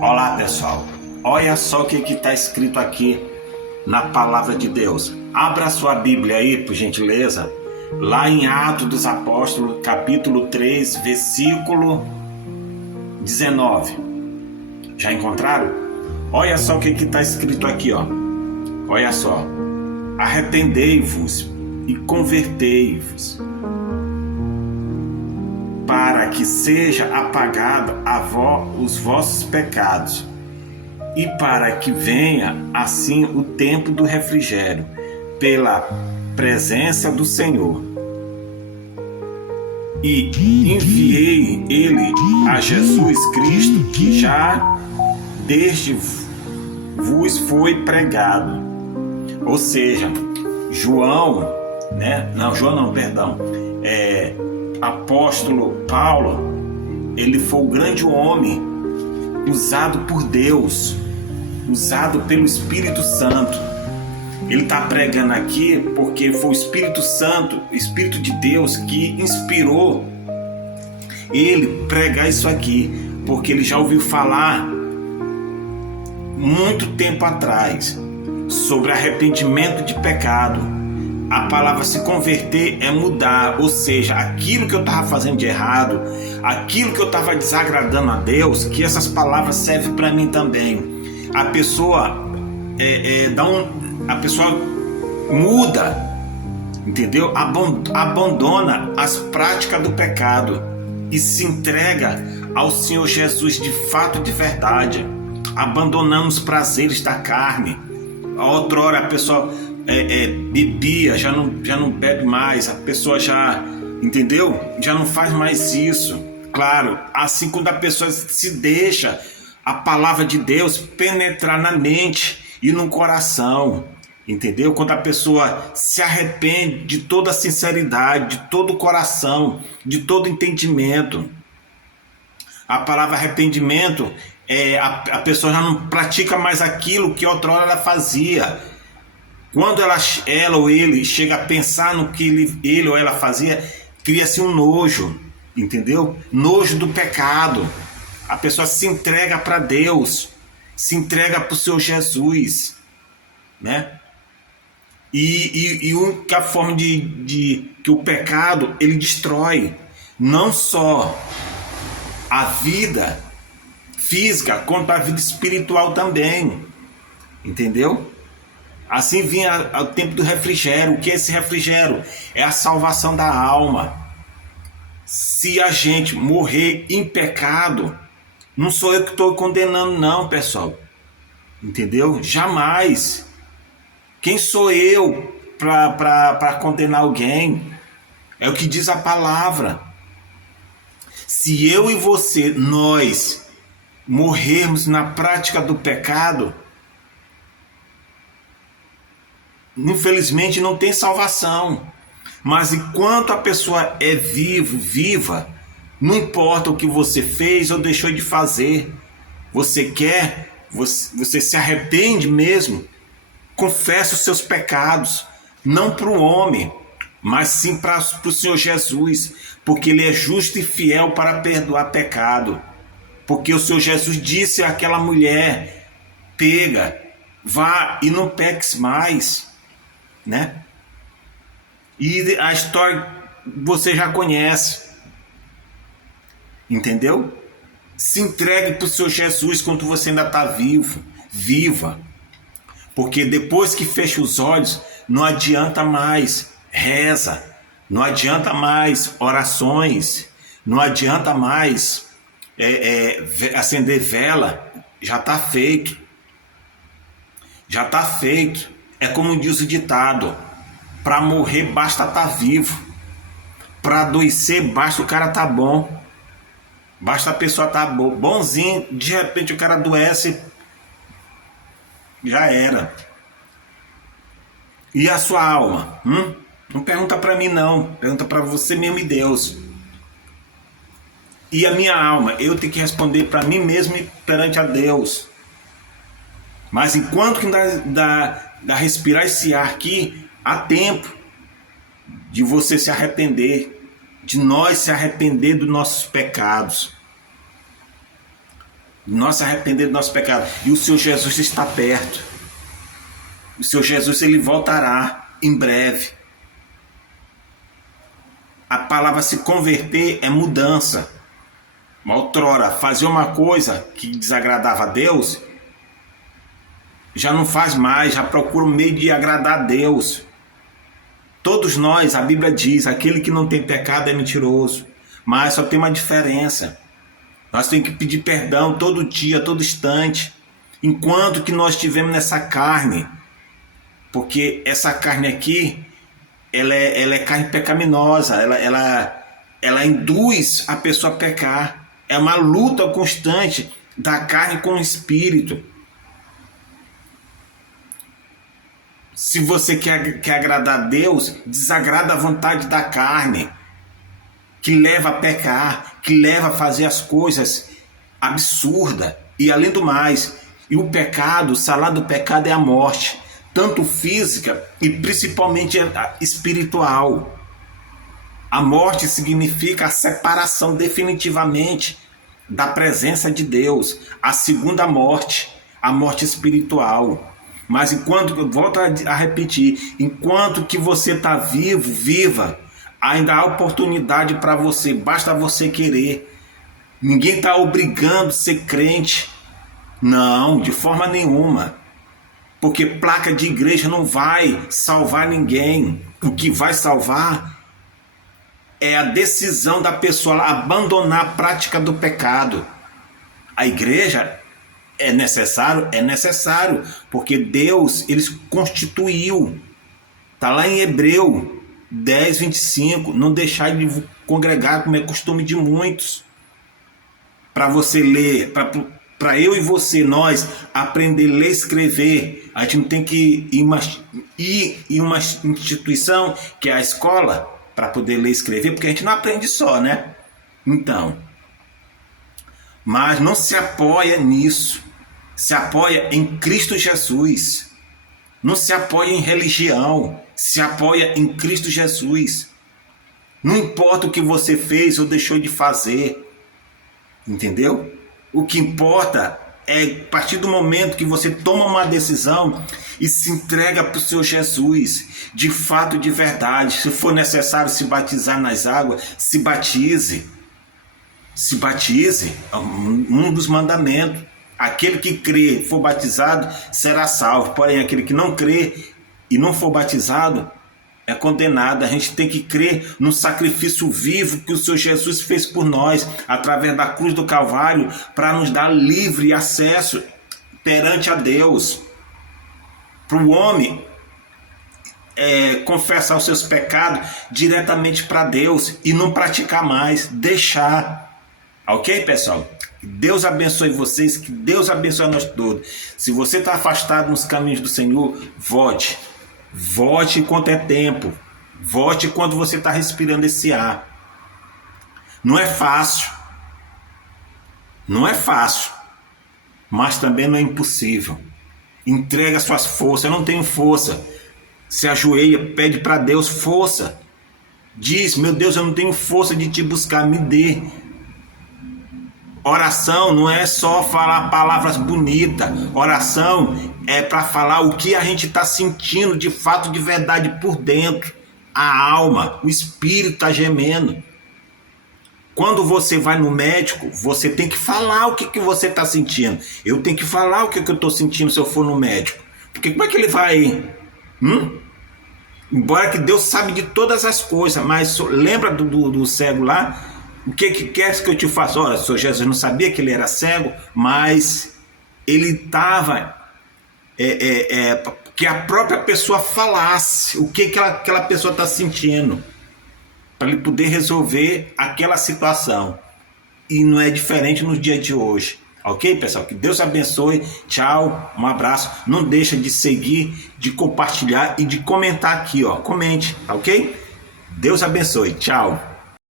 Olá pessoal, olha só o que está escrito aqui na palavra de Deus. Abra sua Bíblia aí, por gentileza, lá em Atos dos Apóstolos, capítulo 3, versículo 19. Já encontraram? Olha só o que está escrito aqui, ó. Olha só. Arrependei-vos e convertei-vos, para que seja apagado os vossos pecados, e para que venha assim o tempo do refrigério, pela presença do Senhor. E enviei ele a Jesus Cristo, que já desde vos foi pregado. Ou seja, João, apóstolo Paulo, ele foi o grande homem usado por Deus, usado pelo Espírito Santo. Ele está pregando aqui porque foi o Espírito Santo, o Espírito de Deus, que inspirou ele pregar isso aqui, porque ele já ouviu falar muito tempo atrás sobre arrependimento de pecado. A palavra se converter é mudar, ou seja, aquilo que eu estava fazendo de errado, aquilo que eu estava desagradando a Deus, que essas palavras servem para mim também. A pessoa a pessoa muda, entendeu? Abandona as práticas do pecado e se entrega ao Senhor Jesus de fato, de verdade. Abandonamos os prazeres da carne. Outrora a pessoa bebia, já não bebe mais, a pessoa já, entendeu? Já não faz mais isso. Claro, assim quando a pessoa se deixa a palavra de Deus penetrar na mente e no coração, entendeu? Quando a pessoa se arrepende de toda a sinceridade, de todo o coração, de todo entendimento. A palavra arrependimento a pessoa já não pratica mais aquilo que outrora ela fazia. Quando ela ou ele chega a pensar no que ele ou ela fazia, cria-se um nojo, entendeu? Nojo do pecado. A pessoa se entrega para Deus, se entrega para o Senhor Jesus, né? E a forma que o pecado ele destrói não só a vida física, quanto a vida espiritual também, entendeu? Assim vinha o tempo do refrigério. O que é esse refrigério? É a salvação da alma. Se a gente morrer em pecado, não sou eu que estou condenando não, pessoal, entendeu? Jamais. Quem sou eu para condenar alguém? É o que diz a palavra. Se eu e você, nós morrermos na prática do pecado, infelizmente não tem salvação. Mas enquanto a pessoa é viva, não importa o que você fez ou deixou de fazer, você se arrepende mesmo, confessa os seus pecados, não para o homem, mas sim para o Senhor Jesus, porque Ele é justo e fiel para perdoar pecado. Porque o Senhor Jesus disse àquela mulher: pega, vá e não peques mais, né? E a história você já conhece, entendeu? Se entregue para o Senhor Jesus quando você ainda está viva, porque depois que fecha os olhos não adianta mais reza, não adianta mais orações, não adianta mais acender vela. Já está feito, é como diz o ditado: para morrer basta estar vivo, para adoecer basta o cara estar bom, basta a pessoa estar bonzinho, de repente o cara adoece, já era. E a sua alma? Não pergunta para mim não, pergunta para você mesmo e Deus. E a minha alma, eu tenho que responder para mim mesmo e perante a Deus. Mas enquanto que dá respirar esse ar aqui, há tempo de você se arrepender, de nós se arrepender dos nossos pecados. Nós se arrepender do nosso pecado. E o Senhor Jesus está perto. O Senhor Jesus, ele voltará em breve. A palavra se converter é mudança. Outrora, fazer uma coisa que desagradava a Deus, já não faz mais, já procura um meio de agradar a Deus. Todos nós, a Bíblia diz, aquele que não tem pecado é mentiroso. Mas só tem uma diferença. Nós temos que pedir perdão todo dia, todo instante, enquanto que nós estivermos nessa carne. Porque essa carne aqui, ela é carne pecaminosa, ela induz a pessoa a pecar. É uma luta constante da carne com o espírito. Se você quer agradar a Deus, desagrada a vontade da carne, que leva a pecar, que leva a fazer as coisas absurdas. E além do mais, e o pecado, o salário do pecado é a morte, tanto física e principalmente espiritual. A morte significa a separação definitivamente da presença de Deus. A segunda morte, a morte espiritual. Mas enquanto, volto a repetir, enquanto que você está vivo, viva, ainda há oportunidade para você, basta você querer. Ninguém está obrigando a ser crente. Não, de forma nenhuma. Porque placa de igreja não vai salvar ninguém. O que vai salvar é a decisão da pessoa abandonar a prática do pecado. A igreja é necessário, porque Deus, ele constituiu. Está lá em Hebreu 10, 25, não deixar de congregar como é costume de muitos. Para você ler, para eu e você, nós aprender a ler e escrever, a gente não tem que ir em uma instituição que é a escola, para poder ler e escrever, porque a gente não aprende só, né? Então, mas não se apoia nisso. Se apoia em Cristo Jesus. Não se apoia em religião. Se apoia em Cristo Jesus. Não importa o que você fez ou deixou de fazer. Entendeu? O que importa é a partir do momento que você toma uma decisão e se entrega para o Senhor Jesus, de fato, de verdade. Se for necessário se batizar nas águas, se batize. Se batize, um dos mandamentos. Aquele que crê e for batizado será salvo. Porém, aquele que não crê e não for batizado é condenado. A gente tem que crer no sacrifício vivo que o Senhor Jesus fez por nós, através da cruz do Calvário, para nos dar livre acesso perante a Deus. Para o homem confessar os seus pecados diretamente para Deus e não praticar mais, deixar. Ok, pessoal? Que Deus abençoe vocês, que Deus abençoe nós todos. Se você está afastado nos caminhos do Senhor, volte. Volte enquanto é tempo. Volte quando você está respirando esse ar. Não é fácil. Não é fácil. Mas também não é impossível. Entrega suas forças. Eu não tenho força. Se ajoelha, pede para Deus força. Diz, meu Deus, eu não tenho força de te buscar, me dê. Oração não é só falar palavras bonitas. Oração é para falar o que a gente está sentindo de fato, de verdade, por dentro. A alma, o espírito está gemendo. Quando você vai no médico, você tem que falar o que você está sentindo. Eu tenho que falar o que eu estou sentindo se eu for no médico. Porque como é que ele vai... Embora que Deus sabe de todas as coisas, mas lembra do cego lá? O que quer que eu te faça? Olha, o Senhor Jesus não sabia que ele era cego, mas ele estava... que a própria pessoa falasse o que aquela pessoa está sentindo, para ele poder resolver aquela situação. E não é diferente nos dias de hoje. Ok, pessoal? Que Deus abençoe. Tchau, um abraço. Não deixa de seguir, de compartilhar e de comentar aqui, ó. Comente, ok? Deus abençoe. Tchau.